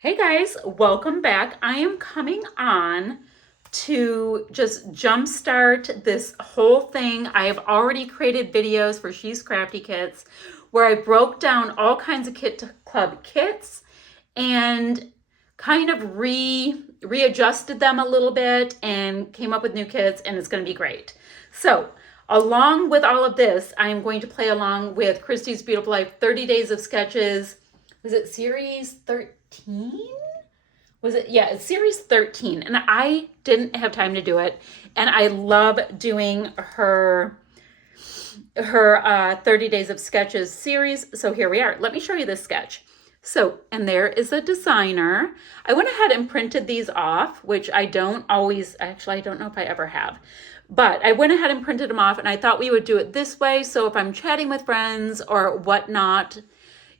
Hey guys, welcome back. I am coming on to just jumpstart this whole thing. I have already created videos for She's Crafty Kits where I broke down all kinds of Kit Club kits and kind of readjusted them a little bit and came up with new kits, and it's going to be great. So along with all of this, I am going to play along with Christy's Beautiful Life 30 Days of Sketches. Was it series 13? Was it? Yeah, it's series 13. And I didn't have time to do it. And I love doing her 30 Days of Sketches series. So here we are. Let me show you this sketch. So, and there is a designer. I went ahead and printed these off, which I don't always, actually, I don't know if I ever have. But I went ahead and printed them off, and I thought we would do it this way. So if I'm chatting with friends or whatnot,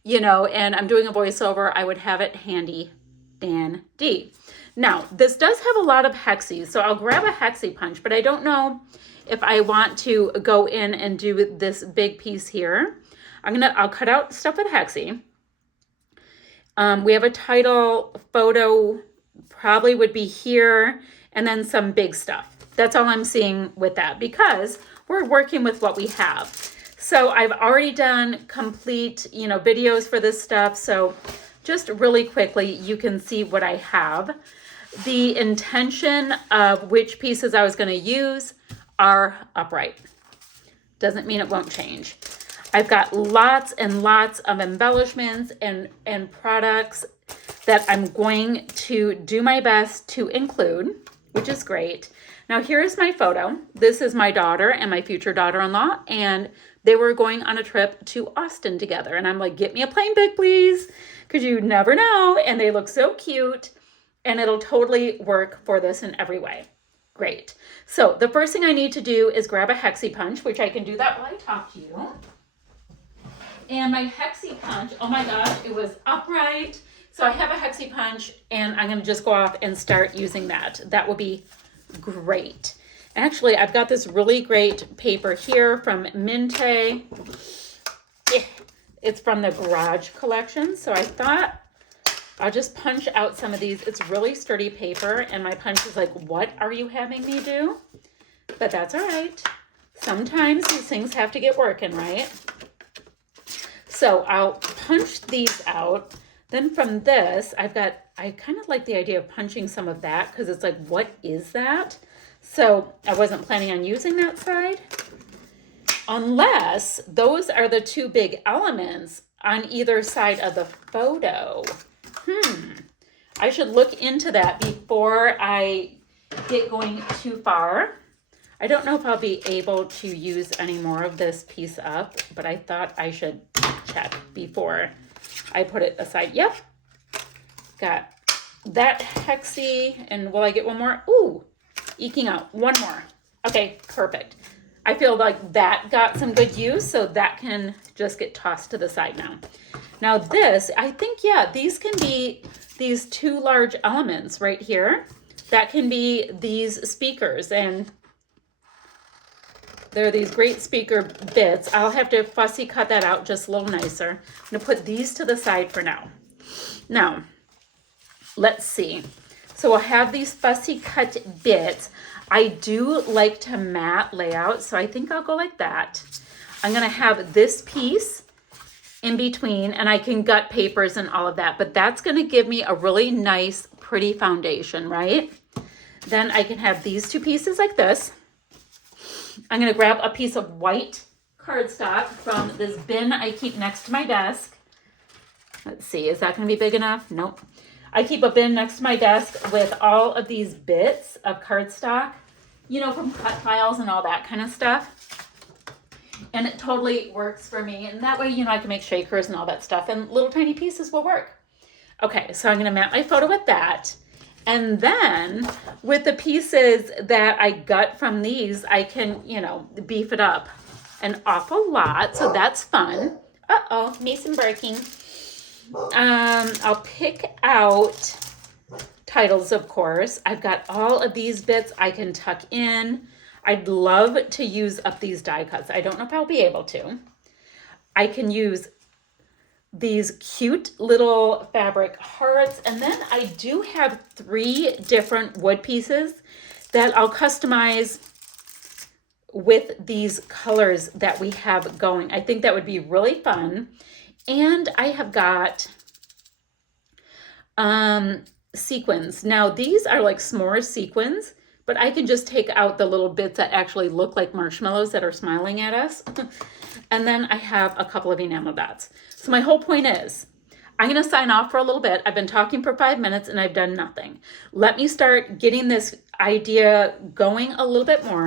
and I'm doing a voiceover, I would have it handy dandy. Now, this does have a lot of hexes, so I'll grab a hexie punch, but I don't know if I want to go in and do this big piece here. I'll cut out stuff with hexie. We have a title photo, probably would be here, and then some big stuff. That's all I'm seeing with that because we're working with what we have. So I've already done complete, videos for this stuff. So just really quickly, you can see what I have. The intention of which pieces I was going to use are upright. Doesn't mean it won't change. I've got lots and lots of embellishments and products that I'm going to do my best to include, which is great. Now here's my photo. This is my daughter and my future daughter-in-law, and they were going on a trip to Austin together. And I'm like, get me a plain pic, please, because you never know. And they look so cute, and it'll totally work for this in every way. Great. So the first thing I need to do is grab a hexie punch, which I can do that while I talk to you. And my hexie punch, oh my gosh, it was upright. So I have a hexie punch, and I'm going to just go off and start using that. That will be great. Actually, I've got this really great paper here from Minte. It's from the Garage collection. So I thought I'll just punch out some of these. It's really sturdy paper, and my punch is like, what are you having me do? But that's all right. Sometimes these things have to get working, right? So I'll punch these out. Then from this, I kind of like the idea of punching some of that because it's like, what is that? So I wasn't planning on using that side unless those are the two big elements on either side of the photo. I should look into that before I get going too far. I don't know if I'll be able to use any more of this piece up, but I thought I should check before I put it aside. Yep. Got that hexie, and will I get one more? Ooh, eking out one more. Okay, perfect. I feel like that got some good use, so that can just get tossed to the side now. Now this, I think, yeah, these can be these two large elements right here. That can be these speakers, and there are these great speaker bits. I'll have to fussy cut that out just a little nicer. I'm going to put these to the side for now. Now, let's see. So we'll have these fussy cut bits. I do like to mat layout, so I think I'll go like that. I'm going to have this piece in between, and I can gut papers and all of that, but that's going to give me a really nice, pretty foundation, right? Then I can have these two pieces like this. I'm going to grab a piece of white cardstock from this bin I keep next to my desk. Let's see, is that going to be big enough? Nope. I keep a bin next to my desk with all of these bits of cardstock, from cut files and all that kind of stuff. And it totally works for me. And that way, I can make shakers and all that stuff, and little tiny pieces will work. Okay, so I'm going to map my photo with that. And then with the pieces that I gut from these, I can, beef it up an awful lot. So that's fun. Uh-oh, Mason barking. I'll pick out titles, of course. I've got all of these bits I can tuck in. I'd love to use up these die cuts. I don't know if I'll be able to. I can use these cute little fabric hearts. And then I do have 3 different wood pieces that I'll customize with these colors that we have going. I think that would be really fun. And I have got sequins. Now these are like s'more sequins, but I can just take out the little bits that actually look like marshmallows that are smiling at us. And then I have a couple of enamel dots. So my whole point is, I'm going to sign off for a little bit. I've been talking for 5 minutes and I've done nothing. Let me start getting this idea going a little bit more.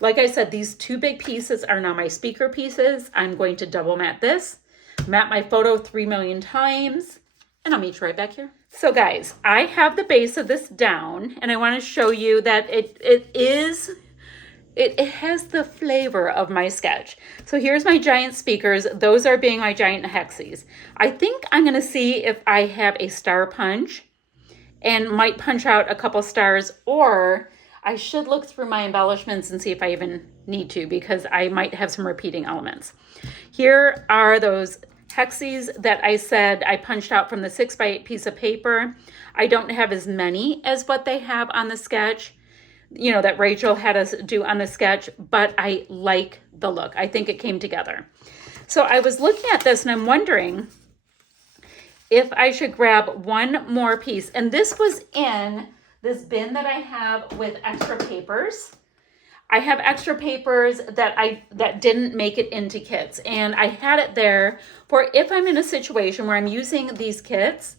Like I said, these 2 big pieces are now my speaker pieces. I'm going to double mat this, mat my photo 3 million times, and I'll meet you right back here. So guys, I have the base of this down, and I want to show you that it has the flavor of my sketch. So here's my giant speakers. Those are being my giant hexies. I think I'm going to see if I have a star punch and might punch out a couple stars, or I should look through my embellishments and see if I even need to, because I might have some repeating elements. Here are those hexies that I said I punched out from the 6x8 piece of paper. I don't have as many as what they have on the sketch, you know, that Rachel had us do on the sketch, but I like the look. I think it came together. So I was looking at this and I'm wondering if I should grab one more piece. And this was in this bin that I have with extra papers. I have extra papers that didn't make it into kits, and I had it there for if I'm in a situation where I'm using these kits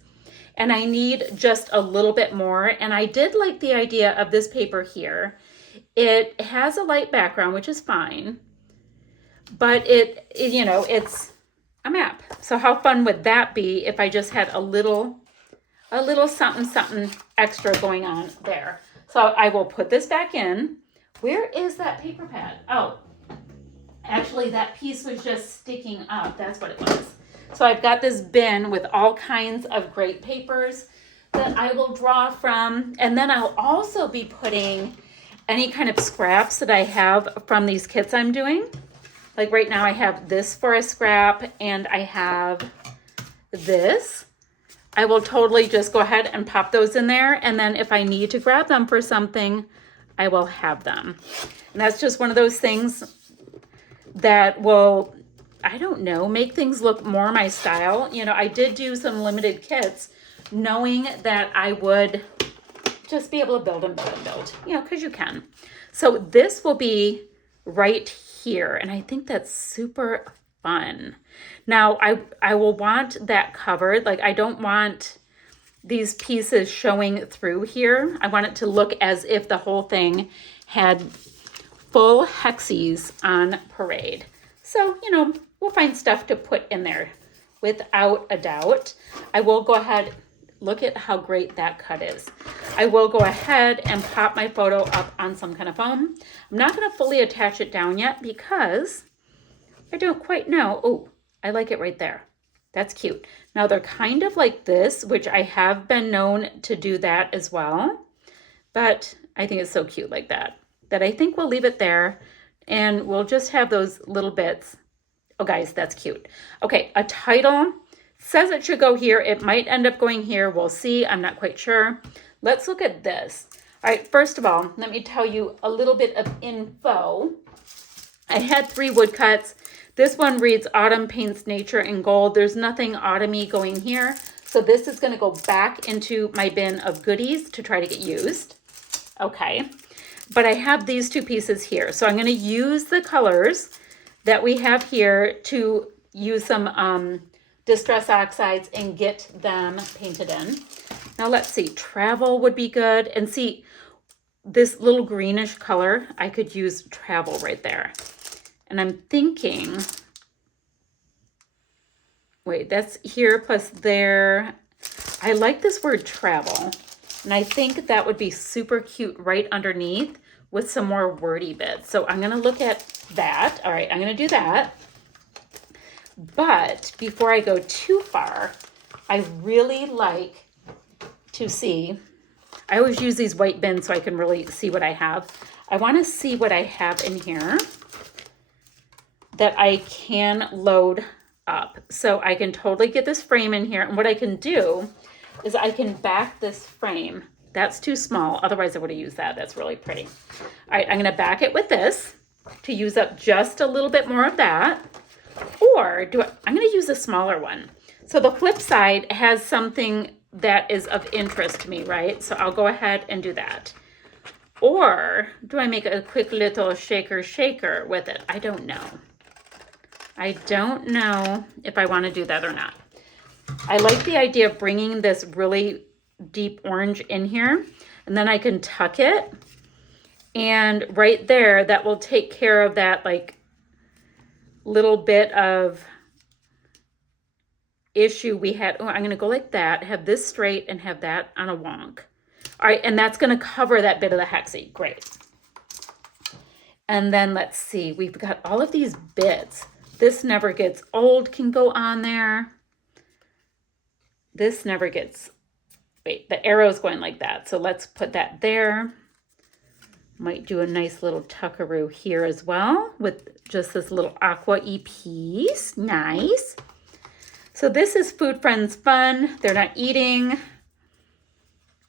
and I need just a little bit more. And I did like the idea of this paper here. It has a light background, which is fine, but it's a map. So how fun would that be if I just had a little something extra going on there? So I will put this back in. Where is that paper pad? Oh, actually that piece was just sticking up. That's what it was. So I've got this bin with all kinds of great papers that I will draw from. And then I'll also be putting any kind of scraps that I have from these kits I'm doing. Like right now I have this for a scrap and I have this. I will totally just go ahead and pop those in there. And then if I need to grab them for something, I will have them. And that's just one of those things that will, I don't know, make things look more my style. You know, I did do some limited kits knowing that I would just be able to build and build and build, you know, because you can. So this will be right here. And I think that's super fun. Now I will want that covered. Like I don't want these pieces showing through here. I want it to look as if the whole thing had full hexies on parade. So, you know, we'll find stuff to put in there without a doubt. I will go ahead, look at how great that cut is. I will go ahead and pop my photo up on some kind of foam. I'm not going to fully attach it down yet because I don't quite know. Oh, I like it right there. That's cute. Now they're kind of like this, which I have been known to do that as well. But I think it's so cute like that I think we'll leave it there and we'll just have those little bits. Oh guys, that's cute. Okay, a title says it should go here. It might end up going here. We'll see. I'm not quite sure. Let's look at this. All right, first of all, let me tell you a little bit of info. I had 3 woodcuts. This one reads Autumn Paints Nature in Gold. There's nothing autumny going here. So this is going to go back into my bin of goodies to try to get used. Okay. But I have these 2 pieces here. So I'm going to use the colors that we have here to use some Distress Oxides and get them painted in. Now let's see. Travel would be good. And see, this little greenish color, I could use travel right there. And I'm thinking, wait, that's here plus there. I like this word travel. And I think that would be super cute right underneath with some more wordy bits. So I'm going to look at that. All right, I'm going to do that. But before I go too far, I really like to see, I always use these white bins so I can really see what I have. I want to see what I have in here that I can load up. So I can totally get this frame in here. And what I can do is I can back this frame. That's too small. Otherwise I would have used that. That's really pretty. All right, I'm going to back it with this to use up just a little bit more of that. Or I'm going to use a smaller one. So the flip side has something that is of interest to me, right? So I'll go ahead and do that. Or do I make a quick little shaker with it? I don't know. I don't know if I want to do that or not. I like the idea of bringing this really deep orange in here, and then I can tuck it. And right there, that will take care of that like little bit of issue we had. Oh, I'm going to go like that, have this straight and have that on a wonk. All right, and that's going to cover that bit of the hexie. Great. And then let's see, we've got all of these bits. This never gets old, can go on there. This never gets, wait, the arrow's going like that. So let's put that there. Might do a nice little tuckaroo here as well with just this little aqua-y piece. Nice. So this is Food Friends Fun. They're not eating.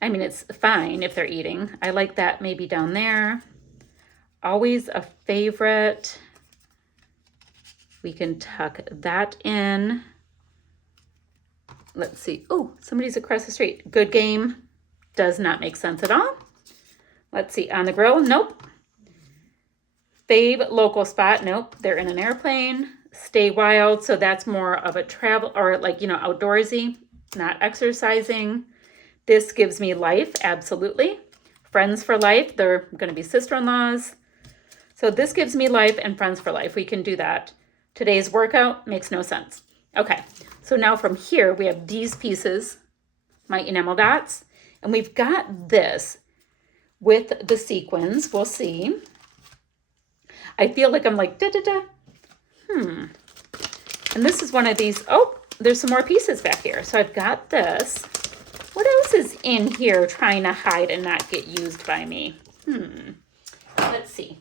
I mean, it's fine if they're eating. I like that maybe down there. Always a favorite. We can tuck that in. Let's see. Oh, somebody's across the street. Good game. Does not make sense at all. Let's see. On the grill. Nope. Fave local spot. Nope. They're in an airplane. Stay wild. So that's more of a travel or like, you know, outdoorsy, not exercising. This gives me life. Absolutely. Friends for life. They're going to be sister-in-laws. So this gives me life and friends for life. We can do that. Today's workout makes no sense. Okay, so now from here, we have these pieces, my enamel dots, and we've got this with the sequins. We'll see. I feel like I'm like, da-da-da. And this is one of these. Oh, there's some more pieces back here. So I've got this. What else is in here trying to hide and not get used by me? Let's see.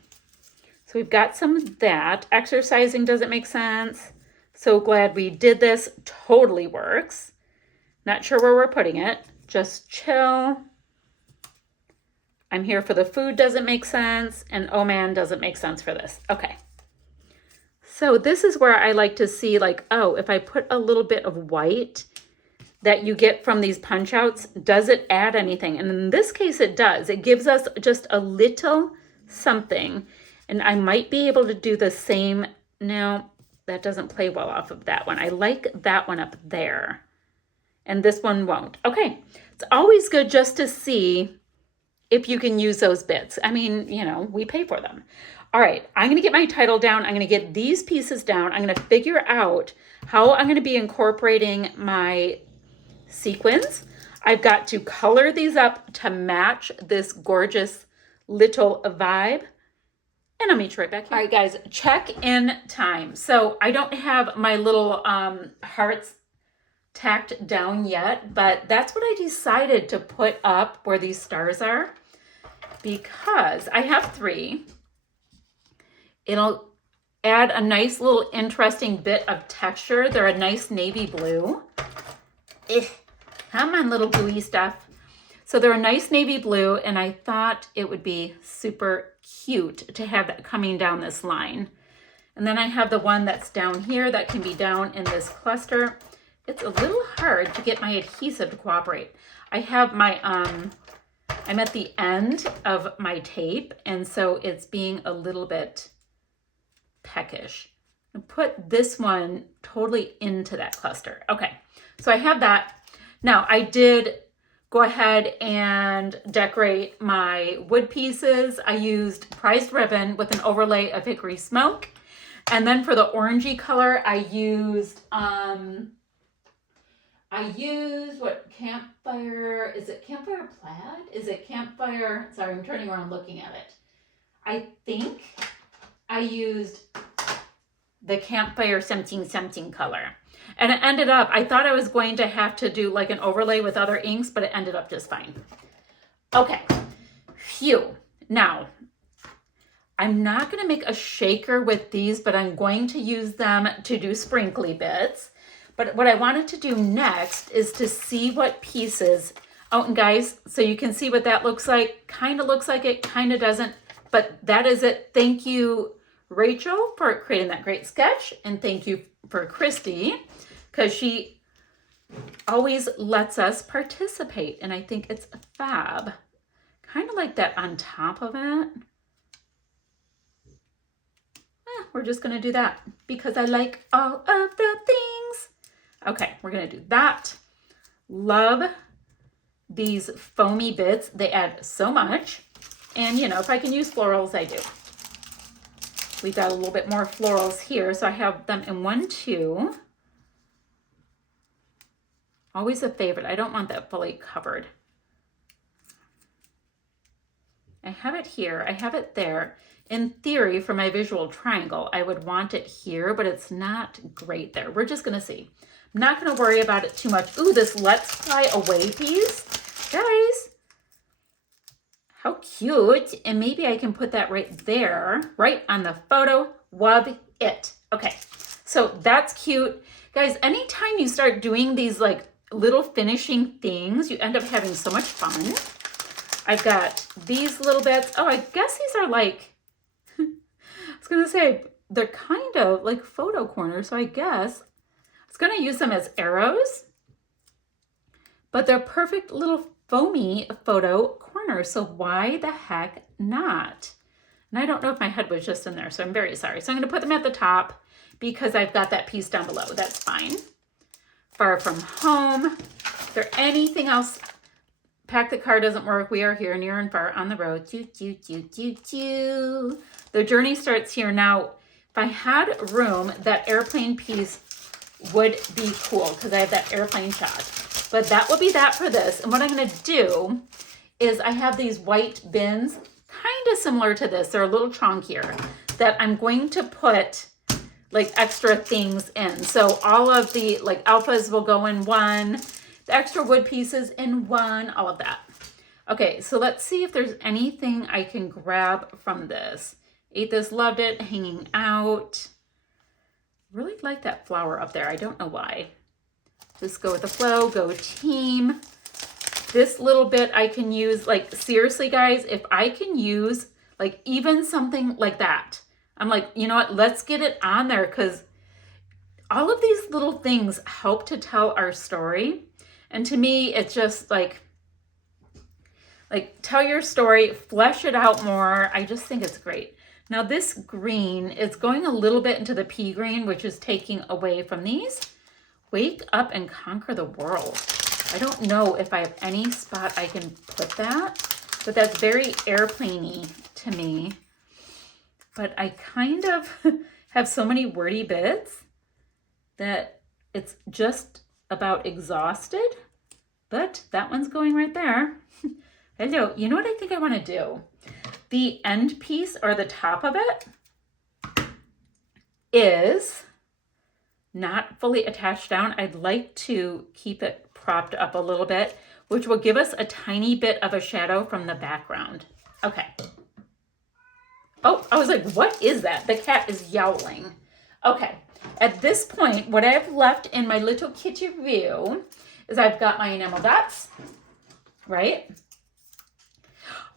So we've got some of that. Exercising doesn't make sense. So glad we did this. Totally works. Not sure where we're putting it. Just chill. I'm here for the food doesn't make sense. And oh man, doesn't make sense for this. Okay. So this is where I like to see like, oh, if I put a little bit of white that you get from these punch outs, does it add anything? And in this case, it does. It gives us just a little something. And I might be able to do the same. No, that doesn't play well off of that one. I like that one up there. And this one won't. Okay. It's always good just to see if you can use those bits. I mean, you know, we pay for them. All right. I'm going to get my title down. I'm going to get these pieces down. I'm going to figure out how I'm going to be incorporating my sequins. I've got to color these up to match this gorgeous little vibe. And I'll meet you right back here. All right, guys, check-in time. So I don't have my little hearts tacked down yet, but that's what I decided to put up where these stars are because I have 3. It'll add a nice little interesting bit of texture. They're a nice navy blue. Come on, little gooey stuff. So they're a nice navy blue, and I thought it would be super cute to have that coming down this line. And then I have the one that's down here that can be down in this cluster. It's a little hard to get my adhesive to cooperate. I have my, I'm at the end of my tape, and so it's being a little bit peckish. And put this one totally into that cluster. Okay, so I have that. Now I did go ahead and decorate my wood pieces. I used prized ribbon with an overlay of hickory smoke. And then for the orangey color, I used what, campfire, is it campfire plaid? Is it campfire, sorry, I'm turning around looking at it. I think I used the campfire something color. And it ended up, I thought I was going to have to do like an overlay with other inks, but it ended up just fine. Okay, phew. Now, I'm not going to make a shaker with these, but I'm going to use them to do sprinkly bits. But what I wanted to do next is to see what pieces, oh, and guys, so you can see what that looks like. Kind of looks like it, kind of doesn't, but that is it. Thank you, Rachel, for creating that great sketch. And thank you for Christy, because she always lets us participate. And I think it's fab. Kind of like that on top of it. We're just going to do that because I like all of the things. Okay, we're going to do that. Love these foamy bits. They add so much. And, you know, if I can use florals, I do. We've got a little bit more florals here. So I have them in 1, 2. Always a favorite. I don't want that fully covered. I have it here. I have it there. In theory, for my visual triangle, I would want it here, but it's not great there. We're just going to see. I'm not going to worry about it too much. Ooh, this Let's Fly Away piece. Guys, how cute. And maybe I can put that right there, right on the photo. Love it. Okay, so that's cute. Guys, anytime you start doing these like little finishing things, you end up having so much fun. I've got these little bits. Oh, I guess these are like, I was going to say, they're kind of like photo corners. So I guess I was going to use them as arrows, but they're perfect little foamy photo corners. So why the heck not? And I don't know if my head was just in there, so I'm very sorry. So I'm going to put them at the top because I've got that piece down below. That's fine. Far From Home. Is there anything else? Pack the car doesn't work. We are here, near and far on the road. Choo, choo, choo, choo, choo. The journey starts here. Now, if I had room, that airplane piece would be cool because I have that airplane shot. But that will be that for this. And what I'm going to do is I have these white bins, kind of similar to this. They're a little chunkier, that I'm going to put like extra things in. So all of the like alphas will go in one. The extra wood pieces in one, all of that. Okay, so let's see if there's anything I can grab from this. Ate this, loved it, hanging out. Really like that flower up there. I don't know why. Just go with the flow, go team. This little bit I can use, like seriously guys, if I can use like even something like that, I'm like, you know what, let's get it on there because all of these little things help to tell our story. And to me, it's just like tell your story, flesh it out more. I just think it's great. Now this green is going a little bit into the pea green, which is taking away from these. Wake up and conquer the world. I don't know if I have any spot I can put that, but that's very airplane-y to me. But I kind of have so many wordy bits that it's just about exhausted, but that one's going right there. Hello, you know what I think I want to do? The end piece or the top of it is not fully attached down. I'd like to keep it propped up a little bit, which will give us a tiny bit of a shadow from the background. Okay. Oh, I was like, what is that? The cat is yowling. Okay. At this point, what I've left in my little kitty view is I've got my enamel dots, right?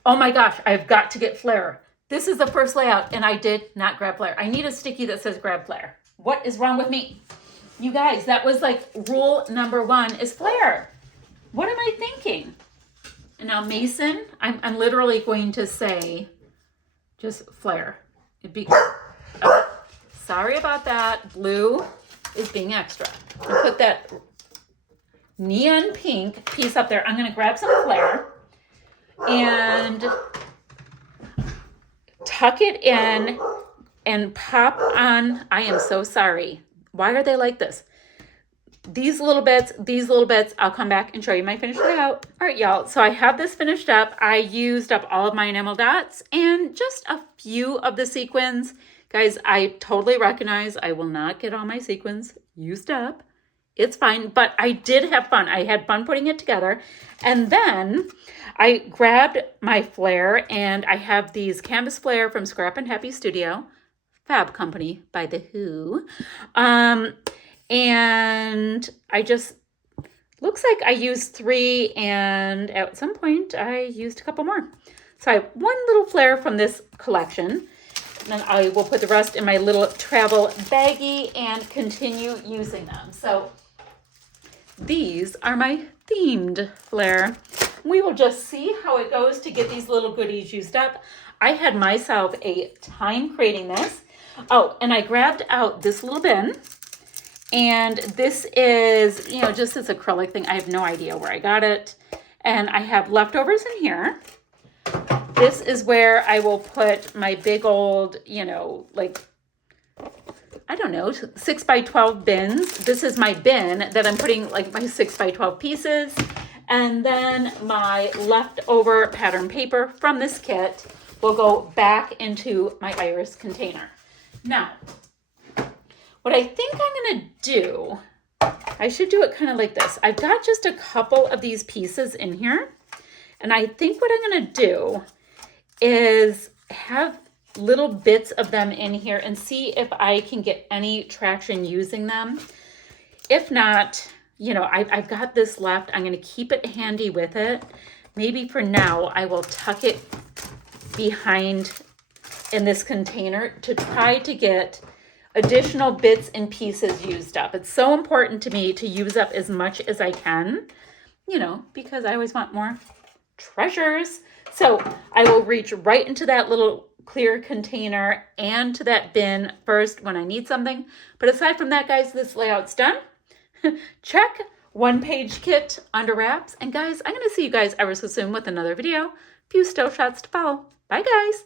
Oh my gosh, I've got to get flare. This is the first layout and I did not grab flare. I need a sticky that says grab flare. What is wrong with me? You guys, that was like rule number 1 is flare. What am I thinking? And now Mason, I'm literally going to say just flare. It'd be sorry about that. Blue is being extra. I put that neon pink piece up there. I'm going to grab some flare and tuck it in and pop on. I am so sorry. Why are they like this? These little bits, I'll come back and show you my finished layout. All right, y'all. So I have this finished up. I used up all of my enamel dots and just a few of the sequins. Guys, I totally recognize I will not get all my sequins used up It's fine, but I did have fun. I had fun putting it together. And then I grabbed my flare, and I have these canvas flare from Scrap and Happy Studio, Fab Company by The Who. And I just, looks like I used 3, and at some point I used a couple more. So I have one little flare from this collection. And then I will put the rest in my little travel baggie and continue using them. So these are my themed flare. We will just see how it goes to get these little goodies used up. I had myself a time creating this. Oh, and I grabbed out this little bin. And this is, just this acrylic thing. I have no idea where I got it. And I have leftovers in here. This is where I will put my big old, like, I don't know, 6 by 12 bins. This is my bin that I'm putting like my 6 by 12 pieces. And then my leftover pattern paper from this kit will go back into my iris container. Now, what I think I'm going to do, I should do it kind of like this. I've got just a couple of these pieces in here. And I think what I'm going to do is have little bits of them in here and see if I can get any traction using them. If not, I've got this left. I'm going to keep it handy with it. Maybe for now, I will tuck it behind in this container to try to get additional bits and pieces used up. It's so important to me to use up as much as I can, because I always want more treasures. So I will reach right into that little clear container and to that bin first when I need something. But aside from that, guys, this layout's done. Check, 1-page kit under wraps. And guys, I'm going to see you guys ever so soon with another video. Few still shots to follow. Bye, guys.